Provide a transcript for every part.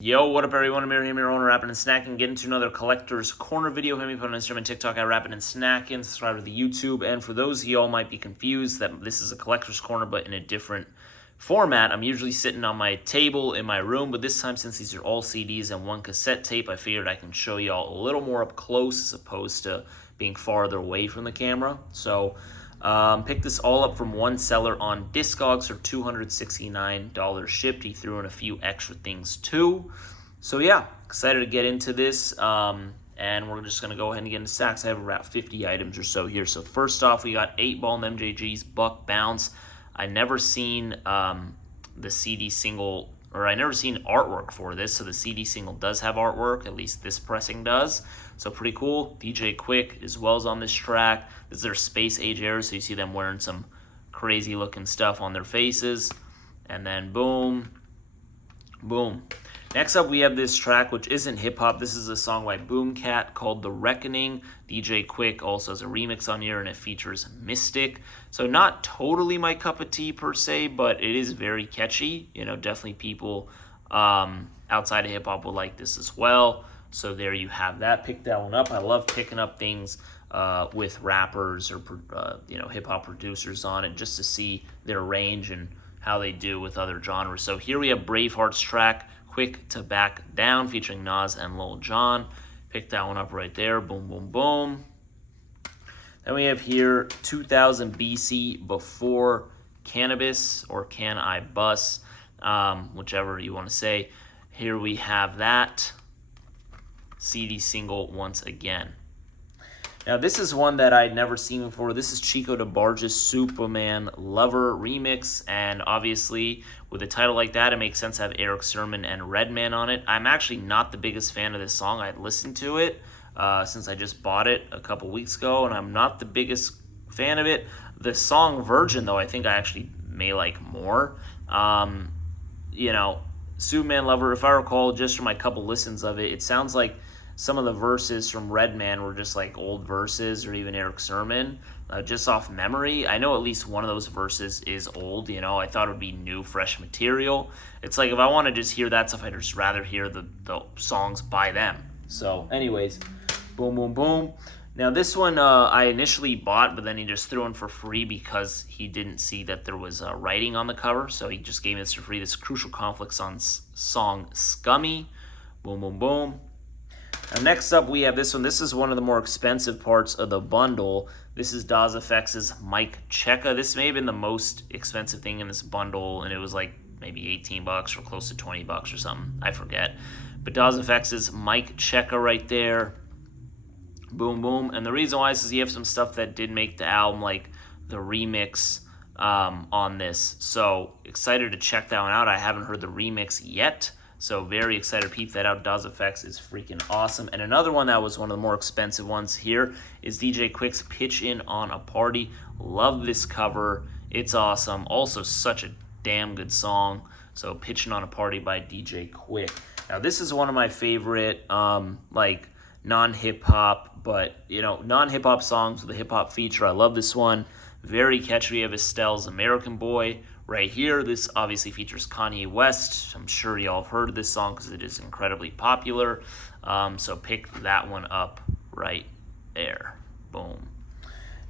Yo, what up everyone, I'm here on Rapping and Snacking. Get into another Collector's Corner video. Hit me up on Instagram and TikTok at Rapping and Snacking. Subscribe to the YouTube. And for those of y'all might be confused that this is a Collector's Corner but in a different format, I'm usually sitting on my table in my room, but this time since these are all CDs and one cassette tape, I figured I can show y'all a little more up close as opposed to being farther away from the camera. So picked this all up from one seller on Discogs for $269 shipped. He threw in a few extra things too. So yeah, excited to get into this. And we're just going to go ahead and get into stacks. I have about 50 items or so here. So first off, we got 8-Ball and MJG's Buck Bounce. I never seen the CD single, or I never seen artwork for this, so the CD single does have artwork, at least this pressing does. So pretty cool. DJ Quick as well as on this track. This is their Space Age era, so you see them wearing some crazy looking stuff on their faces. And then boom, boom. Next up, we have this track, which isn't hip-hop. This is a song by Boomcat called The Reckoning. DJ Quick also has a remix on here, and it features Mystic. So not totally my cup of tea, per se, but it is very catchy. You know, definitely people outside of hip-hop will like this as well. So there you have that. Pick that one up. I love picking up things with rappers or, hip-hop producers on it just to see their range and how they do with other genres. So here we have Bravehearts track, Quick to Back Down, featuring Nas and Lil Jon. Pick that one up right there. Boom, boom, boom. Then we have here 2000 BC, Before Cannabis, or Can I Bus, whichever you want to say. Here we have that CD single once again. Now, this is one that I'd never seen before. This is Chico DeBarge's Superman Lover remix, and obviously, with a title like that, it makes sense to have Eric Sermon and Redman on it. I'm actually not the biggest fan of this song. I'd listened to it since I just bought it a couple weeks ago, and I'm not the biggest fan of it. The song Virgin, though, I think I actually may like more. Superman Lover, if I recall, just from my couple listens of it, it sounds like some of the verses from Redman were just like old verses, or even Eric Sermon, just off memory. I know at least one of those verses is old. I thought it would be new, fresh material. It's like if I want to just hear that stuff, I'd just rather hear the songs by them. So anyways, boom, boom, boom. Now this one I initially bought, but then he just threw in for free because he didn't see that there was writing on the cover. So he just gave me this for free. This Crucial Conflicts on song Scummy. Boom, boom, boom. Now next up, we have this one. This is one of the more expensive parts of the bundle. This is Daz FX's Mike Checka. This may have been the most expensive thing in this bundle, and it was like maybe $18 or close to $20 or something. I forget. But Daz FX's Mike Checka right there. Boom, boom. And the reason why is you have some stuff that did make the album, like the remix on this. So excited to check that one out. I haven't heard the remix yet. So very excited to peep that out. Daz FX is freaking awesome. And another one that was one of the more expensive ones here is DJ Quick's Pitch In on a Party. Love this cover. It's awesome. Also such a damn good song. So Pitchin' on a Party by DJ Quick. Now this is one of my favorite non-hip-hop, but non-hip-hop songs with a hip-hop feature. I love this one. Very catchy. We have Estelle's American Boy right here. This obviously features Kanye West. I'm sure y'all have heard of this song because it is incredibly popular. So pick that one up right there. Boom.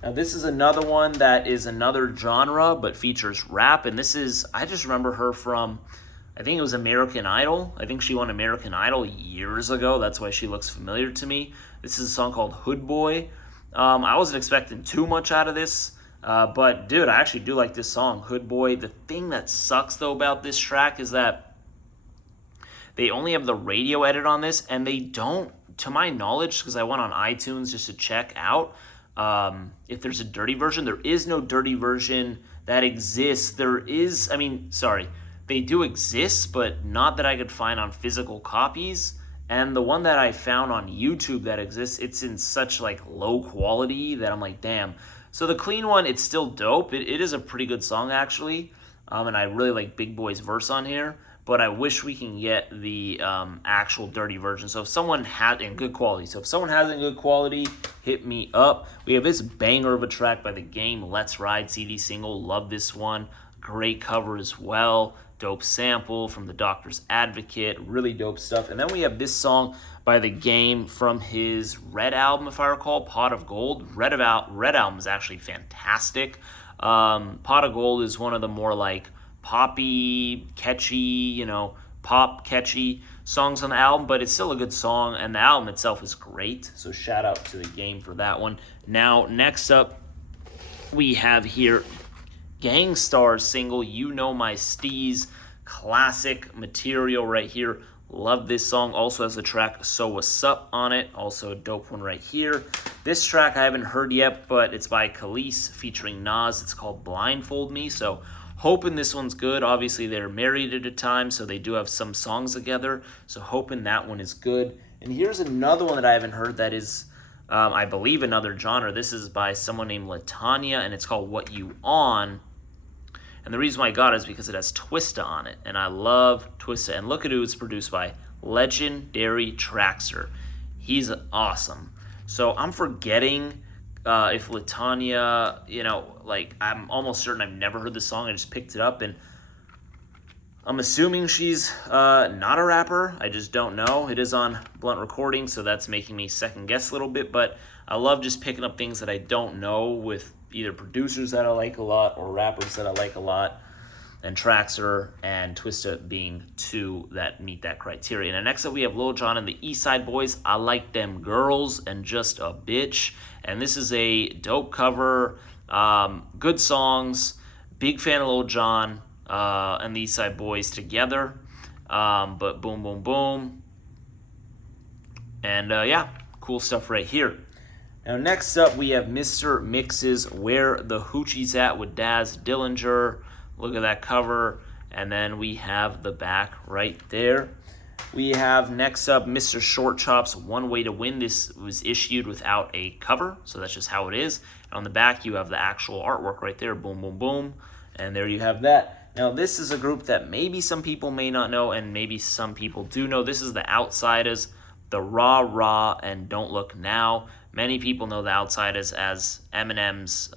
Now this is another one that is another genre but features rap. And this is, I just remember her from, I think it was American Idol. I think she won American Idol years ago. That's why she looks familiar to me. This is a song called Hood Boy. I wasn't expecting too much out of this. But dude, I actually do like this song, Hood Boy. The thing that sucks though about this track is that they only have the radio edit on this, and they don't, to my knowledge, because I went on iTunes just to check out if there's a dirty version. There is no dirty version that exists. They do exist, but not that I could find on physical copies. And the one that I found on YouTube that exists, it's in such like low quality that I'm like, damn. So the clean one, it's still dope. It is a pretty good song, actually. And I really like Big Boy's verse on here. But I wish we can get the actual dirty version. So if someone has in good quality. So if someone has it in good quality, hit me up. We have this banger of a track by The Game, Let's Ride CD single. Love this one. great cover as well. Dope sample from the Doctor's Advocate, really dope stuff. And then we have this song by The Game from his Red album, if I recall, Pot of Gold. Red album is actually fantastic. Pot of Gold is one of the more like poppy, catchy, pop catchy songs on the album, but it's still a good song, and the album itself is great. So shout out to The Game for that one. Now, next up, we have here Gang Starr's single, You Know My Steez. Classic material right here. Love this song. Also has the track So What's Up on it. Also a dope one right here. This track I haven't heard yet, but it's by Khalees featuring Nas. It's called Blindfold Me. So hoping this one's good. Obviously they're married at a time, so they do have some songs together. So hoping that one is good. And here's another one that I haven't heard that is, I believe, another genre. This is by someone named Latanya, and it's called What You On. And the reason why I got it is because it has Twista on it. And I love Twista. And look at who it's produced by. Legendary Traxxer. He's awesome. So I'm forgetting if Latanya, I'm almost certain I've never heard this song. I just picked it up. And I'm assuming she's not a rapper. I just don't know. It is on Blunt Recording, so that's making me second guess a little bit. But I love just picking up things that I don't know with either producers that I like a lot or rappers that I like a lot, and Traxxer and Twista being two that meet that criteria. And next up we have Lil Jon and the East Side Boys, I Like Them Girls and Just a Bitch. And this is a dope cover, good songs, big fan of Lil Jon and the East Side Boys together, but boom, boom, boom. And yeah, cool stuff right here. Now, next up, we have Mr. Mix's Where the Hoochie's At with Daz Dillinger. Look at that cover. And then we have the back right there. We have next up Mr. Short Chop's One Way to Win. This was issued without a cover, so that's just how it is. And on the back, you have the actual artwork right there. Boom, boom, boom. And there you have that. Now, this is a group that maybe some people may not know, and maybe some people do know. This is the Outsidaz, the Rah Rah, and Don't Look Now. Many people know the Outsidaz as Eminem's,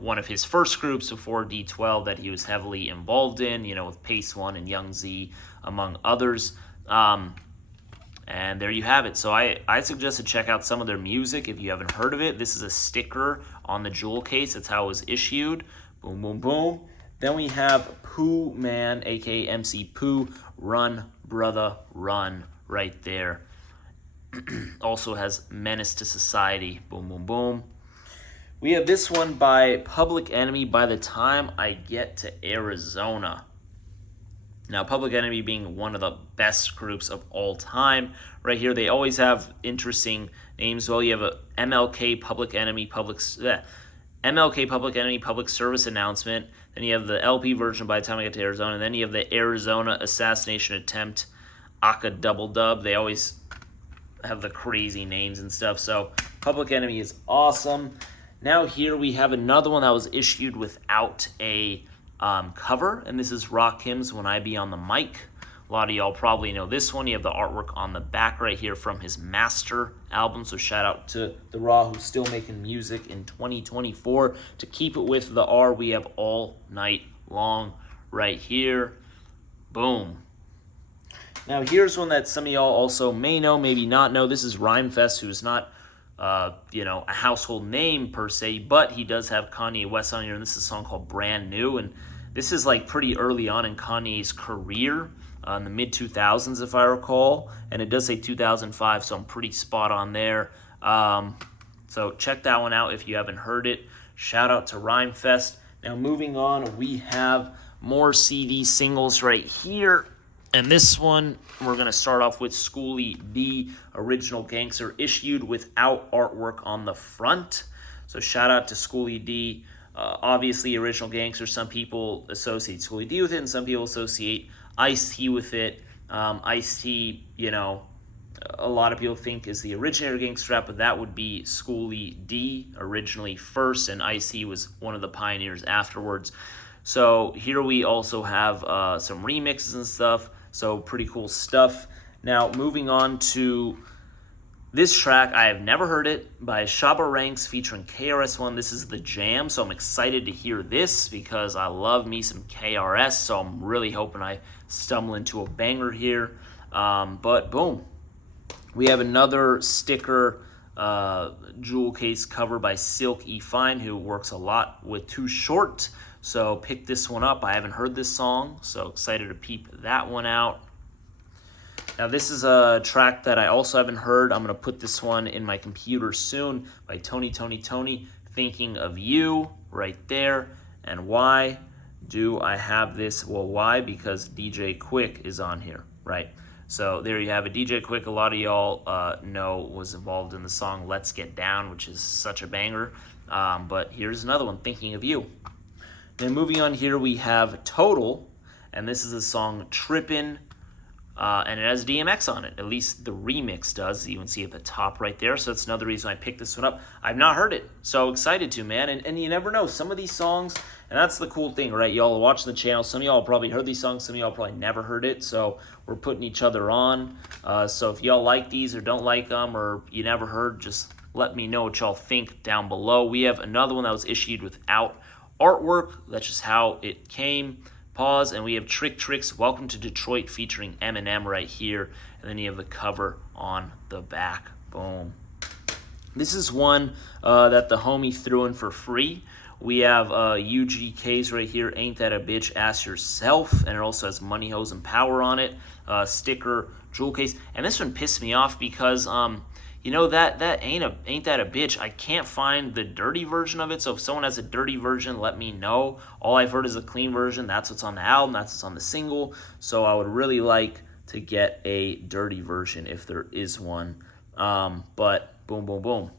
one of his first groups before D12 that he was heavily involved in, with Pace One and Young Z, among others. And there you have it. So I suggest to check out some of their music if you haven't heard of it. This is a sticker on the jewel case. That's how it was issued. Boom, boom, boom. Then we have Pooh Man, aka MC Pooh, Run, Brother, Run, right there. Also has Menace to Society. Boom, boom, boom. We have this one by Public Enemy, By the Time I Get to Arizona. Now, Public Enemy being one of the best groups of all time. Right here, they always have interesting names. Well, you have a MLK Public Enemy Public Service Announcement. Then you have the LP version, By the Time I Get to Arizona. And then you have the Arizona Assassination Attempt, Aka Double Dub. They always have the crazy names and stuff. So Public Enemy is awesome. Now here we have another one that was issued without a cover, and this is Rakim's When I Be on the Mic. A lot of y'all probably know this one. You have the artwork on the back right here from his Master album. So shout out to the Raw, who's still making music in 2024. To keep it with the R, we have All Night Long right here. Boom. Now, here's one that some of y'all also may know, maybe not know. This is Rhymefest, who's not, a household name per se, but he does have Kanye West on here, and this is a song called Brand New. And this is like pretty early on in Kanye's career, in the mid-2000s, if I recall. And it does say 2005, so I'm pretty spot on there. So check that one out if you haven't heard it. Shout out to Rhymefest. Now, moving on, we have more CD singles right here. And this one, we're going to start off with Schoolie D, Original Gangster, issued without artwork on the front. So shout out to Schoolie D. Obviously, Original Gangster, some people associate Schoolie D with it, and some people associate Ice-T with it. Ice-T, a lot of people think is the originator of gangster rap, but that would be Schoolie D originally first, and Ice-T was one of the pioneers afterwards. So here we also have some remixes and stuff. So pretty cool stuff. Now, moving on to This track, I have never heard it, by Shabba Ranks featuring KRS-One. This is The Jam, so I'm excited to hear this because I love me some KRS, so I'm really hoping I stumble into a banger here. But boom, we have another sticker jewel case cover by Silk E. Fine, who works a lot with Too Short, so pick this one up. I haven't heard this song, so excited to peep that one out. Now this is a track that I also haven't heard. I'm going to put this one in my computer soon by Tony, Thinking of You, right there. And why do I have this? Well, why? Because DJ Quick is on here, right? So there you have it. DJ Quick, a lot of y'all know, was involved in the song Let's Get Down, which is such a banger. But here's another one, Thinking of You. Then moving on here, we have Total, and this is the song Trippin'. And it has DMX on it. At least the remix does. You can see at the top right there. So that's another reason I picked this one up. I've not heard it. So excited to, man. And you never know. Some of these songs, and that's the cool thing, right? Y'all are watching the channel. Some of y'all probably heard these songs. Some of y'all probably never heard it. So we're putting each other on. So if y'all like these or don't like them or you never heard, just let me know what y'all think down below. We have another one that was issued without artwork. That's just how it came. Pause, and we have Trick Tricks, Welcome to Detroit featuring Eminem right here, and then you have the cover on the back. Boom. This is one that the homie threw in for free. We have UGKs right here, Ain't That a Bitch, Ask Yourself, and it also has Money, Hose, and Power on it, sticker, jewel case, and this one pissed me off because you know, that ain't that a bitch. I can't find the dirty version of it, so if someone has a dirty version, let me know. All I've heard is a clean version. That's what's on the album. That's what's on the single. So I would really like to get a dirty version if there is one. But boom, boom, boom.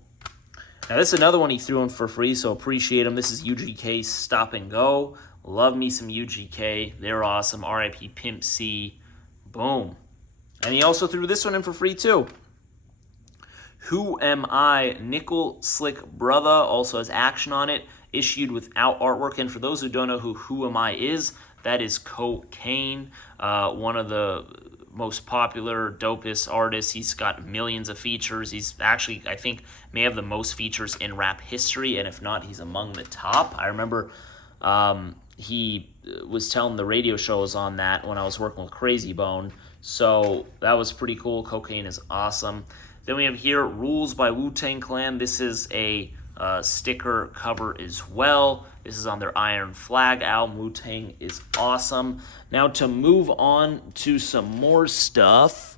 Now this is another one he threw in for free, so appreciate him. This is UGK Stop and Go. Love me some UGK. They're awesome. RIP Pimp C. Boom. And he also threw this one in for free too. Who Am I? Nickel Slick Brother also has action on it, issued without artwork. And for those who don't know who Am I is, that is Cocaine, one of the most popular, dopest artists. He's got millions of features. He's actually, I think, may have the most features in rap history, and if not, he's among the top. I remember he was telling the radio shows on that when I was working with Crazy Bone, so that was pretty cool. Cocaine is awesome. Then we have here Rules by Wu-Tang Clan. This is a sticker cover as well. This is on their Iron Flag album. Wu-Tang is awesome. Now to move on to some more stuff,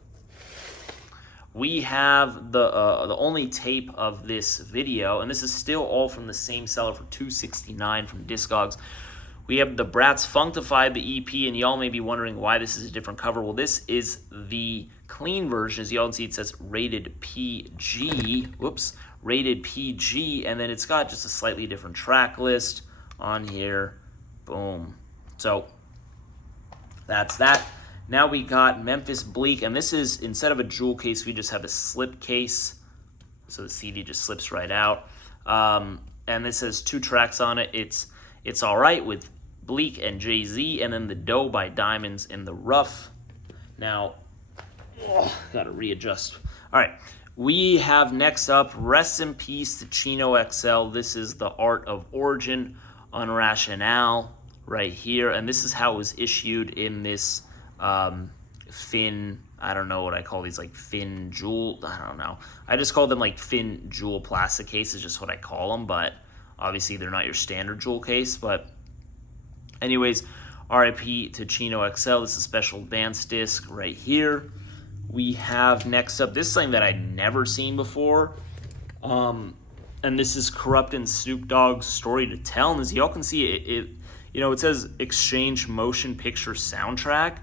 we have the only tape of this video, and this is still all from the same seller for $269 from Discogs. We have the Bratz Funktified, the EP, and y'all may be wondering why this is a different cover. Well, this is the clean version. As y'all can see, it says rated PG. Whoops, rated PG, and then it's got just a slightly different track list on here. Boom. So that's that. Now we got Memphis Bleak, and this is, instead of a jewel case, we just have a slip case. So the CD just slips right out. And this has 2 tracks on it. It's Alright with Bleak and Jay-Z, and then The Dough by Diamonds in the Rough. Now, gotta readjust. All right, we have next up, Rest in Peace to Chino XL. This is the Art of Origin on Rationale right here, and this is how it was issued in this fin, I don't know what I call these, like fin jewel, I don't know. I just call them like fin jewel plastic cases, just what I call them, but obviously they're not your standard jewel case. But anyways, RIP to Chino XL. This is a special advanced disc right here. We have next up, this is something that I'd never seen before. And this is Corrupt and Snoop Dogg's Story to Tell. And as y'all can see, it says Exchange Motion Picture Soundtrack.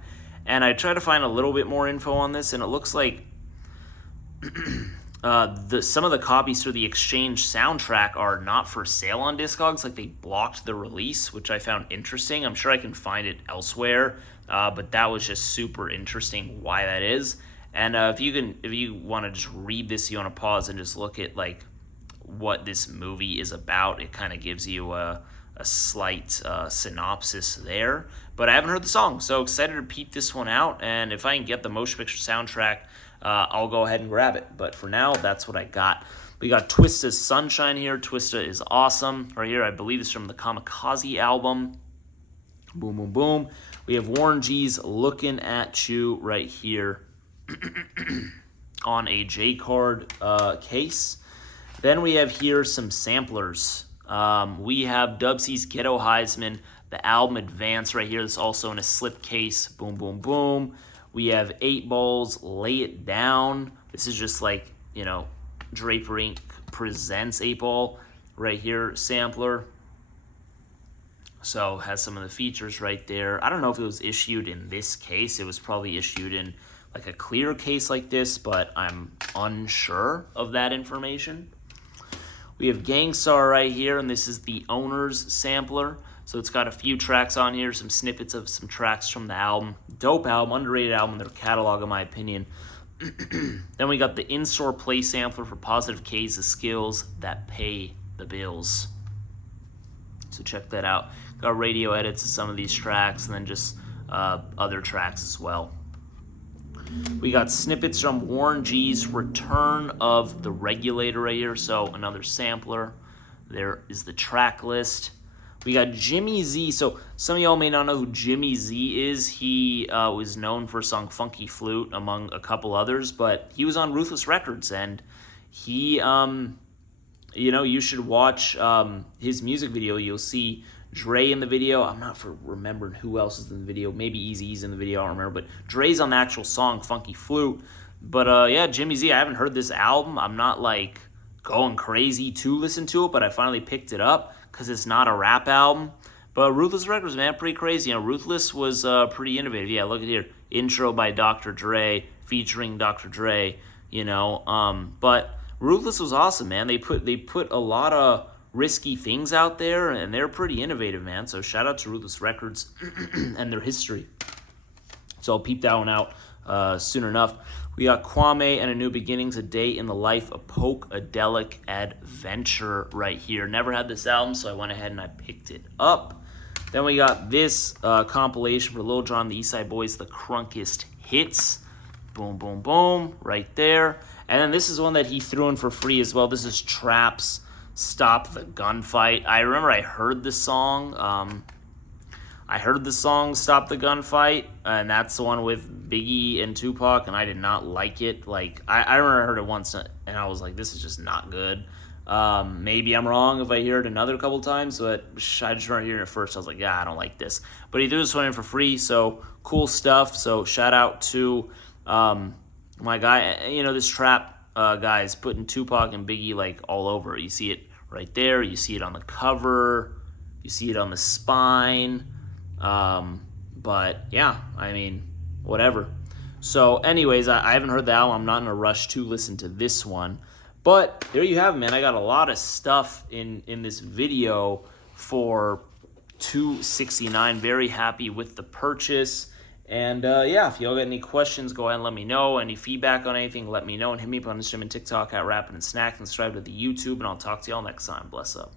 And I tried to find a little bit more info on this, and it looks like some of the copies for the Exchange soundtrack are not for sale on Discogs. Like, they blocked the release, which I found interesting. I'm sure I can find it elsewhere, but that was just super interesting why that is. And if you want to just read this, you want to pause and just look at like what this movie is about. It kind of gives you a a slight synopsis there. But I haven't heard the song, so excited to peep this one out. And if I can get the motion picture soundtrack, I'll go ahead and grab it. But for now, that's what I got. We got Twista's Sunshine here. Twista is awesome. Right here, I believe it's from the Kamikaze album. Boom, boom, boom. We have Warren G's Looking at You right here on a J-Card case. Then we have here some samplers. We have Dubsy's Ghetto Heisman, the album Advance right here. That's also in a slipcase. Boom, boom, boom. We have 8 Ball's Lay It Down. This is just like, you know, Draper Inc. presents 8 Ball right here, sampler. So has some of the features right there. I don't know if it was issued in this case. It was probably issued in like a clear case like this, but I'm unsure of that information. We have Gangstar right here, and this is the owner's sampler. So it's got a few tracks on here, some snippets of some tracks from the album. Dope album, underrated album in their catalog, in my opinion. Then we got the in-store play sampler for Positive K's, the skills that pay the bills. So check that out. Got radio edits of some of these tracks, and then just other tracks as well. We got snippets from Warren G's Return of the Regulator right here, so another sampler. There is the track list. We got Jimmy Z. So some of y'all may not know who Jimmy Z is. He was known for a song Funky Flute, among a couple others, but he was on Ruthless Records, and he, you know, you should watch his music video. You'll see Dre in the video. I'm not remembering who else is in the video. Maybe Eazy-E's in the video. I don't remember. But Dre's on the actual song, Funky Flute. But, yeah, Jimmy Z, I haven't heard this album. I'm not, like, going crazy to listen to it, but I finally picked it up because it's not a rap album. But Ruthless Records, man, pretty crazy. You know, Ruthless was pretty innovative. Yeah, look at here. Intro by Dr. Dre, featuring Dr. Dre, you know. But Ruthless was awesome, man. They put a lot of risky things out there, and they're pretty innovative, man. So shout out to Ruthless Records and their history. So I'll peep that one out soon enough. We got Kwame and A New Beginnings, A Day in the Life of Polkadelic Adventure right here. Never had this album, so I went ahead and I picked it up. Then we got this compilation for Lil Jon, the Eastside Boys, The Crunkest Hits. Boom, boom, boom, right there. And then this is one that he threw in for free as well. This is Trap's Stop the Gunfight. I remember I heard the song. Stop the Gunfight, and that's the one with Biggie and Tupac, and I did not like it. Like, I remember I heard it once, and I was like, this is just not good. Maybe I'm wrong if I hear it another couple times, but I just remember hearing it first. I was like, yeah, I don't like this. But he threw this one in for free, so cool stuff. So shout out to my guy. You know, this Trap guy is putting Tupac and Biggie, like, all over. You see it right there. You see it on the cover. You see it on the spine. But yeah, I mean, whatever. So anyways, I haven't heard the album. I'm not in a rush to listen to this one. But there you have it, man. I got a lot of stuff in this video for $269. Very happy with the purchase. And yeah, if y'all got any questions, go ahead and let me know. Any feedback on anything, let me know. And hit me up on Instagram and TikTok at Rappin' and Snack. And subscribe to the YouTube. And I'll talk to y'all next time. Bless up.